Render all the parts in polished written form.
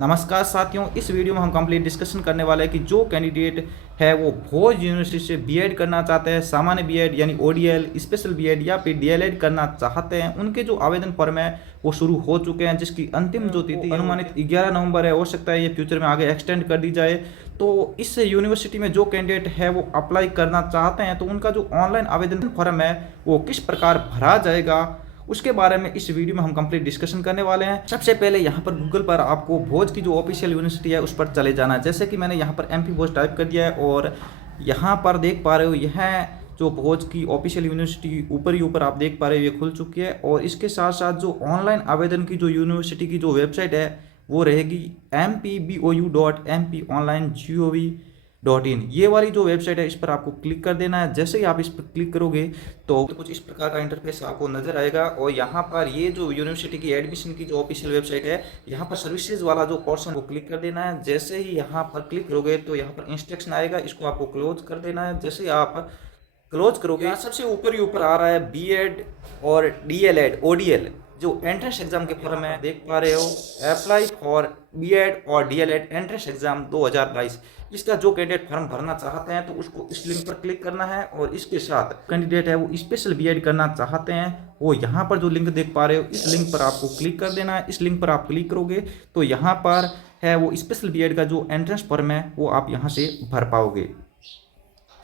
नमस्कार साथियों, इस वीडियो में हम कंप्लीट डिस्कशन करने वाले हैं कि जो कैंडिडेट है वो भोज यूनिवर्सिटी से बीएड करना चाहते हैं, सामान्य बीएड यानी ओडीएल, स्पेशल बीएड या फिर डीएलएड करना चाहते हैं, उनके जो आवेदन फॉर्म है वो शुरू हो चुके हैं, जिसकी अंतिम जो तिथि अनुमानित 11 नवंबर है। हो सकता है ये फ्यूचर में आगे एक्सटेंड कर दी जाए। तो इस यूनिवर्सिटी में जो कैंडिडेट है वो अप्लाई करना चाहते हैं तो उनका जो ऑनलाइन आवेदन फॉर्म है वो किस प्रकार भरा जाएगा, उसके बारे में इस वीडियो में हम कंप्लीट डिस्कशन करने वाले हैं। सबसे पहले यहाँ पर गूगल पर आपको भोज की जो ऑफिशियल यूनिवर्सिटी है उस पर चले जाना है। जैसे कि मैंने यहाँ पर एमपी भोज टाइप कर दिया है और यहाँ पर देख पा रहे हो यह जो भोज की ऑफिशियल यूनिवर्सिटी ऊपर ही ऊपर आप देख पा रहे हो ये खुल चुकी है। और इसके साथ साथ जो ऑनलाइन आवेदन की जो यूनिवर्सिटी की जो वेबसाइट है वो रहेगी mpbou.mponline.gov.in। ये वाली जो वेबसाइट है इस पर आपको क्लिक कर देना है। जैसे ही आप इस पर क्लिक करोगे तो कुछ इस प्रकार का इंटरफेस आपको नजर आएगा। और यहाँ पर ये जो यूनिवर्सिटी की एडमिशन की जो ऑफिशियल वेबसाइट है, यहाँ पर सर्विसेज वाला जो पोर्शन को क्लिक कर देना है। जैसे ही यहाँ पर क्लिक करोगे तो यहाँ पर इंस्ट्रक्शन आएगा, इसको आपको क्लोज कर देना है। जैसे ही आप क्लोज करोगे सबसे ऊपर ही ऊपर आ रहा है बीएड और डीएलएड ओडीएल जो एंट्रेंस एग्जाम के फॉर्म में देख पा रहे हो, अप्लाई फॉर बीएड और डीएलएड एंट्रेंस एग्जाम 2022। इसका जो कैंडिडेट फॉर्म भरना चाहते हैं तो उसको इस लिंक पर क्लिक करना है। और इसके साथ कैंडिडेट है वो स्पेशल बीएड करना चाहते हैं वो यहाँ पर जो लिंक देख पा रहे हो इस लिंक पर आपको क्लिक कर देना है। इस लिंक पर आप क्लिक करोगे तो यहाँ पर है वो स्पेशल बीएड का जो एंट्रेंस फॉर्म है वो आप यहाँ से भर पाओगे।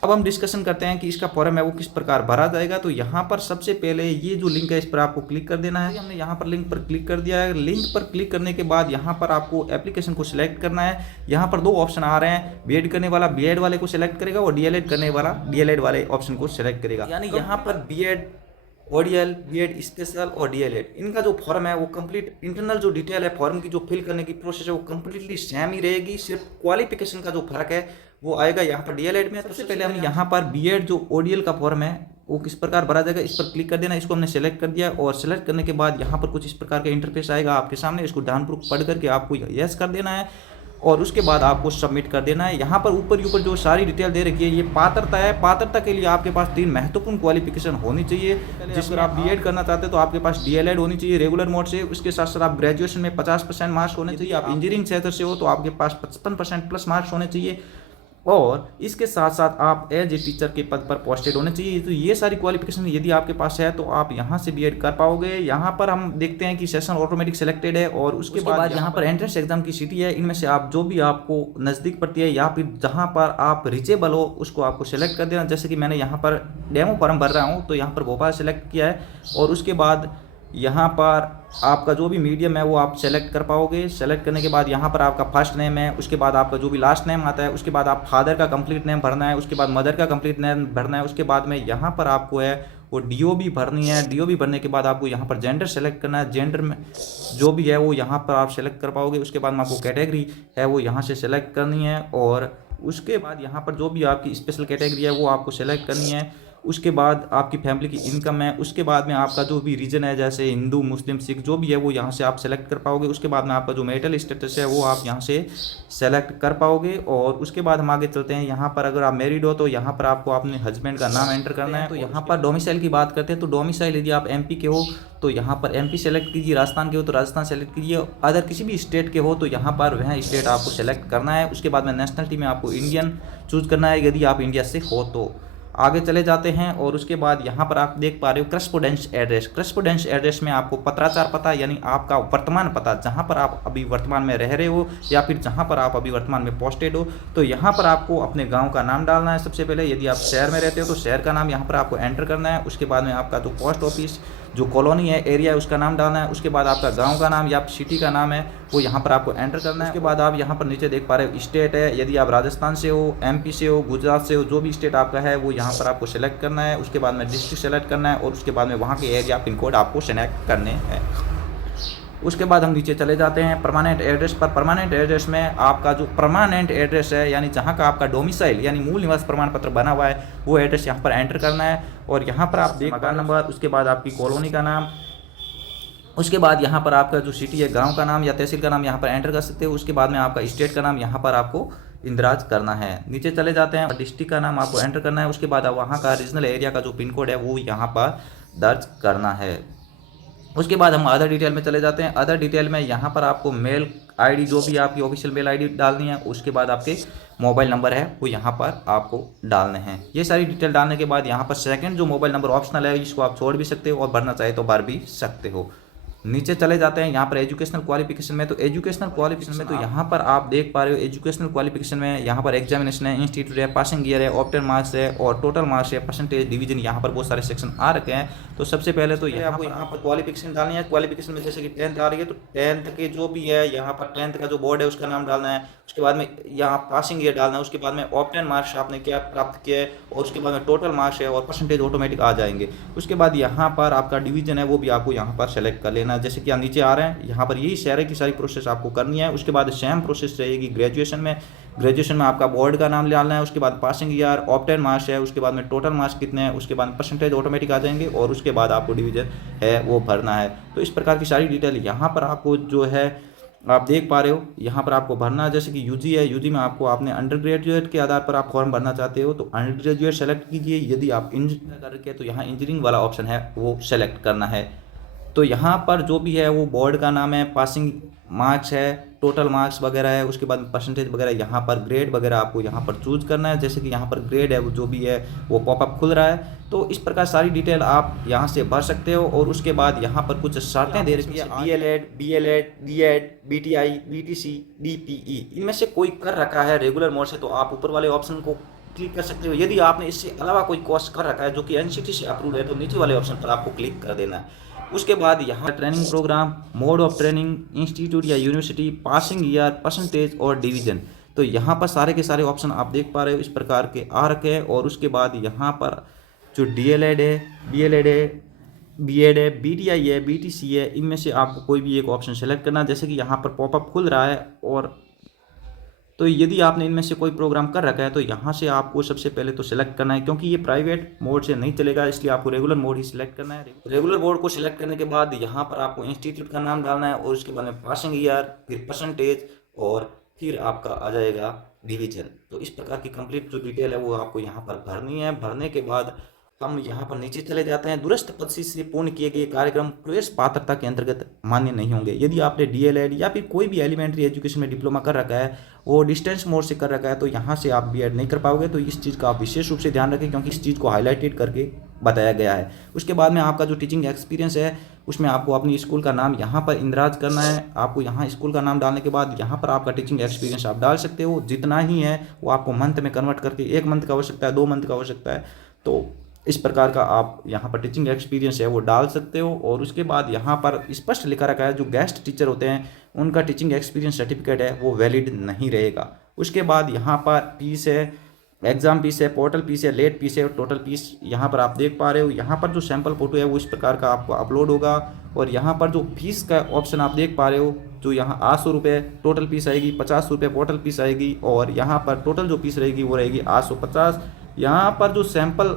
अब हम डिस्कशन करते हैं कि इसका फॉर्म है वो किस प्रकार भरा जाएगा। तो यहाँ पर सबसे पहले ये जो लिंक है इस पर आपको क्लिक कर देना है। हमने यहाँ पर लिंक पर क्लिक कर दिया है। लिंक पर क्लिक करने के बाद यहाँ पर आपको एप्लीकेशन को सिलेक्ट करना है। यहाँ पर दो ऑप्शन आ रहे हैं, बीएड करने वाला बीएड वाले को सिलेक्ट करेगा और डीएलएड करने वाला डीएलएड वाले ऑप्शन को सिलेक्ट करेगा। यानी यहाँ पर बीएड ओडीएल, बीएड स्पेशल और डीएलएड इनका जो फॉर्म है वो कंप्लीट इंटरनल जो डिटेल है फॉर्म की जो फिल करने की प्रोसेस है वो कंप्लीटली सेम ही रहेगी। सिर्फ क्वालिफिकेशन का जो फर्क है वो आएगा यहाँ पर डीएलएड में। सबसे पहले हम यहाँ पर बीएड जो ओडीएल का फॉर्म है वो किस प्रकार भरा जाएगा इस पर क्लिक कर देना। इसको हमने सेलेक्ट कर दिया और सेलेक्ट करने के बाद यहाँ पर कुछ इस प्रकार का इंटरफेस आएगा आपके सामने। इसको ध्यानपूर्वक पढ़ करके आपको यस कर देना है और उसके बाद आपको सबमिट कर देना है। यहाँ पर ऊपर ही ऊपर जो सारी डिटेल दे रखी है ये पात्रता है। पात्रता के लिए आपके पास 3 महत्वपूर्ण क्वालिफिकेशन होनी चाहिए। जिस पर आप बीएड करना चाहते हैं तो आपके पास डीएलएड होनी चाहिए रेगुलर मोड से। उसके साथ साथ आप ग्रेजुएशन में 50% मार्क्स होने चाहिए। आप इंजीनियरिंग क्षेत्र से हो तो आपके पास 55% प्लस मार्क्स होने चाहिए। और इसके साथ साथ आप एज ए टीचर के पद पर पोस्टेड होने चाहिए। तो ये सारी क्वालिफिकेशन यदि आपके पास है तो आप यहाँ से बीएड कर पाओगे। यहाँ पर हम देखते हैं कि सेशन ऑटोमेटिक सेलेक्टेड है और उसके बाद यहाँ पर एंट्रेंस एग्जाम की सिटी है। इनमें से आप जो भी आपको नज़दीक पड़ती है या फिर जहाँ पर आप रिचेबल हो उसको आपको सेलेक्ट कर देना। जैसे कि मैंने यहाँ पर डेमो फॉर्म भर रहा हूँ तो यहाँ पर भोपाल सेलेक्ट किया है। और उसके बाद यहाँ पर आपका जो भी मीडियम है वो आप सेलेक्ट कर पाओगे। सेलेक्ट करने के बाद यहाँ पर आपका फर्स्ट नेम है, उसके बाद आपका जो भी लास्ट नेम आता है, उसके बाद आप फादर का कंप्लीट नेम भरना है, उसके बाद मदर का कंप्लीट नेम भरना है। उसके बाद में यहाँ पर आपको है वो डीओबी भरनी है। डीओबी भरने के बाद आपको यहाँ पर जेंडर सेलेक्ट करना है। जेंडर में जो भी है वो यहाँ पर आप सेलेक्ट कर पाओगे। उसके बाद में आपको कैटेगरी है वो यहाँ से सेलेक्ट करनी है और उसके बाद यहाँ पर जो भी आपकी स्पेशल कैटेगरी है वो आपको सेलेक्ट करनी है। उसके बाद आपकी फैमिली की इनकम है। उसके बाद में आपका जो भी रीजन है जैसे हिंदू, मुस्लिम, सिख जो भी है वो यहाँ से आप सेलेक्ट कर पाओगे। उसके बाद में आपका जो मैरिटल स्टेटस है वो आप यहाँ से सेलेक्ट कर पाओगे। और उसके बाद हम आगे चलते हैं। यहाँ पर अगर आप मैरिड हो तो यहाँ पर आपको अपने हस्बैंड का नाम एंटर करना है। तो यहाँ पर डोमिसाइल की बात करते हैं तो डोमिसाइल यदि आप एमपी के हो तो यहाँ पर एमपी सेलेक्ट कीजिए, राजस्थान के हो तो राजस्थान सेलेक्ट कीजिए, अदर किसी भी स्टेट के हो तो यहाँ पर वह स्टेट आपको सेलेक्ट करना है। उसके बाद में नेशनलिटी में आपको इंडियन चूज करना है यदि आप इंडिया से हो तो। आगे चले जाते हैं और उसके बाद यहाँ पर आप देख पा रहे हो करस्पोंडेंस एड्रेस। करस्पोंडेंस एड्रेस में आपको पत्राचार पता यानी आपका वर्तमान पता जहाँ पर आप अभी वर्तमान में रह रहे हो या फिर जहाँ पर आप अभी वर्तमान में पोस्टेड हो तो यहाँ पर आपको अपने गांव का नाम डालना है। सबसे पहले यदि आप शहर में रहते हो तो शहर का नाम यहाँ पर आपको एंटर करना है। उसके बाद में आपका जो पोस्ट ऑफिस जो कॉलोनी है, एरिया है, उसका नाम डालना है। उसके बाद आपका गांव का नाम या सिटी का नाम है वो यहाँ पर आपको एंटर करना है। उसके बाद आप यहाँ पर नीचे देख पा रहे हो स्टेट है, यदि आप राजस्थान से हो, एमपी से हो, गुजरात से हो, जो भी स्टेट आपका है वो यहाँ पर आपको सेलेक्ट करना है। उसके बाद में डिस्ट्रिक्ट सेलेक्ट करना है और उसके बाद में वहाँ के एरिया पिन कोड आपको सेलेक्ट करने हैं। उसके बाद हम नीचे चले जाते हैं परमानेंट एड्रेस पर। परमानेंट एड्रेस में आपका जो परमानेंट एड्रेस है यानी जहाँ का आपका डोमिसाइल यानी मूल निवास प्रमाण पत्र बना हुआ है वो एड्रेस यहाँ पर एंटर करना है। और यहाँ पर आप देख मकान नंबर, उसके बाद आपकी कॉलोनी का नाम, उसके बाद यहाँ पर आपका जो सिटी है, गांव का नाम या तहसील का नाम यहाँ पर एंटर कर सकते हो। उसके बाद में आपका स्टेट का नाम यहाँ पर आपको इंदराज करना है। नीचे चले जाते हैं, डिस्ट्रिक्ट का नाम आपको एंटर करना है। उसके बाद वहाँ का रीजनल एरिया का जो पिन कोड है वो यहाँ पर दर्ज करना है। उसके बाद हम अदर डिटेल में चले जाते हैं। अदर डिटेल में यहाँ पर आपको मेल आईडी जो भी आपकी ऑफिशियल मेल आईडी डालनी है, उसके बाद आपके मोबाइल नंबर है वो यहाँ पर आपको डालने हैं। ये सारी डिटेल डालने के बाद यहाँ पर सेकंड जो मोबाइल नंबर ऑप्शनल है, इसको आप छोड़ भी सकते हो और भरना चाहे तो भर भी सकते हो। नीचे चले जाते हैं यहाँ पर एजुकेशनल क्वालिफिकेशन में। तो एजुकेशनल क्वालिफिकेशन में तो यहाँ पर आप देख पा रहे हो एजुकेशनल क्वालिफिकेशन में यहाँ पर एग्जामिनेशन है, इंस्टीट्यूट है, पासिंग ईयर है, ऑप्टेन मार्क्स है और टोटल मार्क्स है, परसेंटेज, डिवीजन, यहाँ पर बहुत सारे सेक्शन आ रखे हैं। तो सबसे पहले तो ये आपको यहाँ पर क्वालिफिकेशन डालनी है। क्वालिफिकेशन में जैसे कि 10th आ रही है तो 10th के जो भी है यहाँ पर 10th का जो बोर्ड है उसका नाम डालना है, उसके बाद में यहाँ पासिंग ईयर डालना है, उसके बाद में ऑप्टेन मार्क्स आपने क्या प्राप्त किया है और उसके बाद में टोटल मार्क्स है और परसेंटेज ऑटोमेटिक आ जाएंगे। उसके बाद यहाँ पर आपका डिवीजन है वो भी आपको यहाँ पर सेलेक्ट कर लेना है। जैसे कि आप नीचे आ रहे हैं यहाँ पर यही सारे की सारी प्रोसेस आपको करनी है। उसके बाद सेम प्रोसेस रहेगी ग्रेजुएशन में। ग्रेजुएशन में आपका बोर्ड का नाम डालना है, उसके बाद पासिंग ईयर, ऑप्टेन मार्क्स है, उसके बाद में टोटल मार्क्स कितने हैं, उसके बाद परसेंटेज ऑटोमेटिक आ जाएंगे और उसके बाद आपको डिवीजन है वो भरना है। तो इस प्रकार की सारी डिटेल यहाँ पर आपको जो है आप देख पा रहे हो यहाँ पर आपको भरना है। जैसे कि यूजी है, यूजी में आपको आपने अंडर ग्रेजुएट के आधार पर आप फॉर्म भरना चाहते हो तो अंडर ग्रेजुएट सेलेक्ट कीजिए। यदि आप इंजीनियर कर रखे तो यहाँ इंजीनियरिंग वाला ऑप्शन है वो सेलेक्ट करना है। तो यहाँ पर जो भी है वो बोर्ड का नाम है, पासिंग मार्क्स है, टोटल मार्क्स वगैरह है, उसके बाद परसेंटेज वगैरह, यहाँ पर ग्रेड वगैरह आपको यहाँ पर चूज करना है। जैसे कि यहाँ पर ग्रेड है वो जो भी है वो पॉपअप खुल रहा है। तो इस प्रकार सारी डिटेल आप यहाँ से भर सकते हो और उसके बाद यहाँ पर कुछ शर्तें दे रखी है, DLED, BLED, DED, BTI, BTC, DPE, इनमें से कोई कर रखा है रेगुलर मोड से तो आप ऊपर वाले ऑप्शन को क्लिक कर सकते हो। यदि आपने इससे अलावा कोई कोर्स कर रखा है जो कि NCT से अप्रूव है तो नीचे वाले ऑप्शन पर आपको क्लिक कर देना है। उसके बाद यहाँ training program, mode of training, institute या यूनिवर्सिटी, पासिंग ईयर, परसेंटेज और डिवीजन, तो यहाँ पर सारे के सारे ऑप्शन आप देख पा रहे हो इस प्रकार के आ रखे हैं। और उसके बाद यहाँ पर जो DLED है, BLED है, BEd है, BTI है, BTC है, इनमें से आपको कोई भी एक ऑप्शन सेलेक्ट करना है। जैसे कि यहाँ पर पॉपअप खुल रहा है और तो यदि आपने इनमें से कोई प्रोग्राम कर रखा है तो यहाँ से आपको सबसे पहले तो सिलेक्ट करना है, क्योंकि ये प्राइवेट मोड से नहीं चलेगा इसलिए आपको रेगुलर मोड ही सिलेक्ट करना है। रेगुलर मोड को सिलेक्ट करने के बाद यहाँ पर आपको इंस्टीट्यूट का नाम डालना है और उसके बाद में पासिंग ईयर, फिर परसेंटेज और फिर आपका आ जाएगा डिवीजन। तो इस प्रकार की कंप्लीट जो डिटेल है वो आपको यहाँ पर भरनी है। भरने के बाद हम यहाँ पर नीचे चले जाते हैं। दूरस्थ पद्धति से पूर्ण किए गए कार्यक्रम प्रवेश पात्रता के अंतर्गत मान्य नहीं होंगे। यदि आपने DLED या फिर कोई भी एलिमेंट्री एजुकेशन में डिप्लोमा कर रखा है वो डिस्टेंस मोड से कर रखा है तो यहाँ से आप BEd नहीं कर पाओगे। तो इस चीज़ का आप विशेष रूप से ध्यान रखें क्योंकि इस चीज़ को हाईलाइटेड करके बताया गया है। उसके बाद में आपका जो टीचिंग एक्सपीरियंस है उसमें आपको अपनी स्कूल का नाम यहाँ पर इंदराज करना है। आपको यहाँ स्कूल का नाम डालने के बाद यहाँ पर आपका टीचिंग एक्सपीरियंस आप डाल सकते हो। जितना ही है वो आपको मंथ में कन्वर्ट करके 1 मंथ का हो सकता है, 2 मंथ का हो सकता है। तो इस प्रकार का आप यहाँ पर टीचिंग एक्सपीरियंस है वो डाल सकते हो। और उसके बाद यहाँ पर स्पष्ट लिखा रखा है जो गेस्ट टीचर होते हैं उनका टीचिंग एक्सपीरियंस सर्टिफिकेट है वो वैलिड नहीं रहेगा। उसके बाद यहाँ पर फीस है, एग्जाम फीस है, पोर्टल फीस है, लेट फीस है और टोटल फीस यहाँ पर आप देख पा रहे हो। यहाँ पर जो सैम्पल फोटो है वो इस प्रकार का आपको अपलोड होगा। और यहाँ पर जो फीस का ऑप्शन आप देख पा रहे हो जो यहाँ 800 रुपये टोटल फीस आएगी, 50 रुपये पोर्टल फीस आएगी और यहाँ पर टोटल जो फीस रहेगी वो रहेगी 850। यहाँ पर जो सैम्पल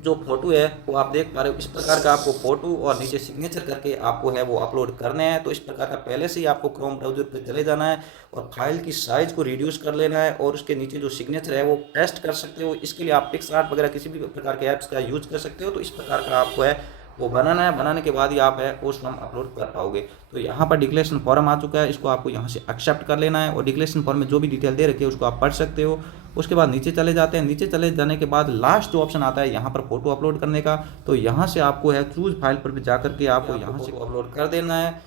जो फोटो है वो आप देख पा रहे हो इस प्रकार का आपको फोटो और नीचे सिग्नेचर करके आपको है वो अपलोड करने हैं। तो इस प्रकार का पहले से ही आपको क्रोम ब्राउजर पे चले जाना है और फाइल की साइज को रिड्यूस कर लेना है और उसके नीचे जो सिग्नेचर है वो पेस्ट कर सकते हो। इसके लिए आप पिक्सआर्ट वगैरह किसी भी प्रकार के ऐप्स का यूज कर सकते हो। तो इस प्रकार का आपको है वो बनाना है। बनाने के बाद ही आप है पोस्ट फॉर्म अपलोड कर पाओगे। तो यहाँ पर डिक्लेरेशन फॉर्म आ चुका है, इसको आपको यहाँ से एक्सेप्ट कर लेना है और डिक्लेरेशन फॉर्म में जो भी डिटेल दे रखी है उसको आप पढ़ सकते हो। उसके बाद नीचे चले जाते हैं। नीचे चले जाने के बाद लास्ट जो ऑप्शन आता है यहाँ पर फोटो अपलोड करने का, तो यहाँ से आपको है चूज फाइल पर भी जाकर के आपको यहाँ से अपलोड कर देना है।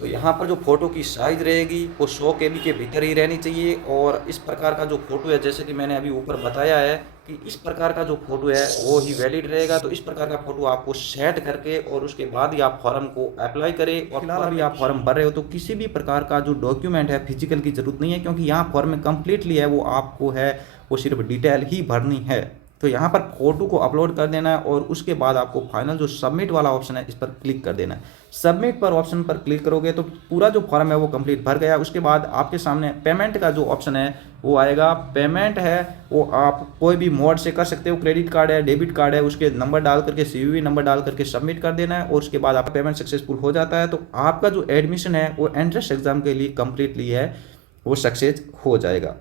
तो यहाँ पर जो फोटो की साइज रहेगी वो 100 KB के भीतर ही रहनी चाहिए। और इस प्रकार का जो फोटो है जैसे कि मैंने अभी ऊपर बताया है कि इस प्रकार का जो फोटो है वो ही वैलिड रहेगा। तो इस प्रकार का फोटो आपको सेट करके और उसके बाद ही आप फॉर्म को अप्लाई करें। और फिलहाल अभी आप फॉर्म भर रहे हो तो किसी भी प्रकार का जो डॉक्यूमेंट है फिजिकल की जरूरत नहीं है, क्योंकि यहाँ फॉर्म में कम्प्लीटली है वो आपको है वो सिर्फ डिटेल ही भरनी है। तो यहाँ पर फोटो को अपलोड कर देना है और उसके बाद आपको फाइनल जो सबमिट वाला ऑप्शन है इस पर क्लिक कर देना है। सबमिट पर ऑप्शन पर क्लिक करोगे तो पूरा जो फॉर्म है वो कंप्लीट भर गया। उसके बाद आपके सामने पेमेंट का जो ऑप्शन है वो आएगा। पेमेंट है वो आप कोई भी मोड से कर सकते हो, क्रेडिट कार्ड है, डेबिट कार्ड है, उसके नंबर डाल करके CVV नंबर डाल करके सबमिट कर देना है और उसके बाद आपका पेमेंट सक्सेसफुल हो जाता है। तो आपका जो एडमिशन है वो एंट्रेंस एग्जाम के लिए कम्प्लीटली है वो सक्सेस हो जाएगा।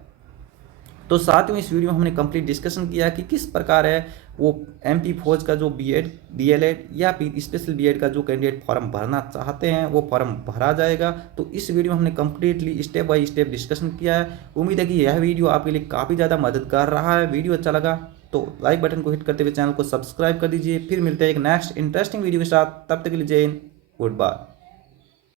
तो साथ में इस वीडियो में हमने कंप्लीट डिस्कशन किया कि किस प्रकार है वो एमपी फौज का जो बीएड डीएलएड या फिर स्पेशल बीएड का जो कैंडिडेट फॉर्म भरना चाहते हैं वो फॉर्म भरा जाएगा। तो इस वीडियो में हमने completely step by step discussion किया है। उम्मीद है कि यह वीडियो आपके लिए काफ़ी ज़्यादा मददगार रहा है। वीडियो अच्छा लगा तो लाइक बटन को हिट करते हुए चैनल को सब्सक्राइब कर दीजिए। फिर मिलते हैं एक नेक्स्ट इंटरेस्टिंग वीडियो के साथ, तब तक के लिए जय हिंद, गुड बाय।